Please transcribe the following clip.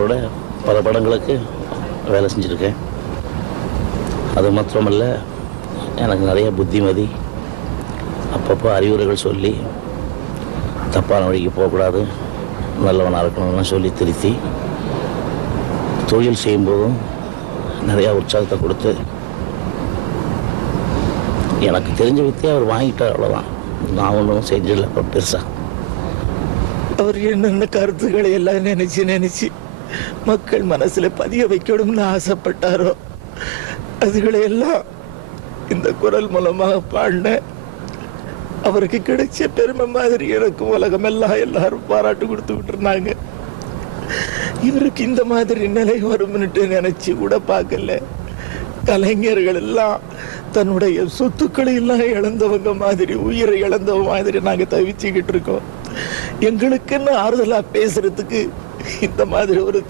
படத்தோட பல படங்களுக்கு வேலை செஞ்சுருக்கேன். அது மாத்திரமல்ல, எனக்கு நிறைய புத்திமதி, அப்பப்போ அறிவுரைகள் சொல்லி தப்பான வழிக்கு போகக்கூடாது, நல்லவனாக இருக்கணும்னு சொல்லி திருத்தி தொழில் செய்யும்போதும் நிறையா உற்சாகத்தை கொடுத்து எனக்கு தெரிஞ்ச வித்தியை அவர் வாங்கிட்டார், அவ்வளோதான். நான் ஒன்றும் செஞ்சிடல பெருசாக. அவர் என்னென்ன கருத்துக்களை எல்லாம் நினைச்சு மக்கள் மனசுல பதிய வைக்கணும்னு ஆசைப்பட்டாரோ அதுகளை எல்லாம் இந்த குரல் மூலமாக பாடின அவருக்கு கிடைச்ச பெருமை மாதிரி எனக்கு உலகமெல்லாம் எல்லாரும் பாராட்டு கொடுத்துக்கிட்டு இருந்தாங்க. இவருக்கு இந்த மாதிரி நிலை வரும்னுட்டு நினைச்சு கூட பார்க்கல. கலைஞர்கள் எல்லாம் தன்னுடைய சொத்துக்களை எல்லாம் இழந்தவங்க மாதிரி, உயிரை இழந்தவங்க மாதிரி நாங்க தவிச்சுக்கிட்டு இருக்கோம். எங்களுக்குன்னு ஆறுதலா பேசுறதுக்கு இந்த மாதிரி ஒரு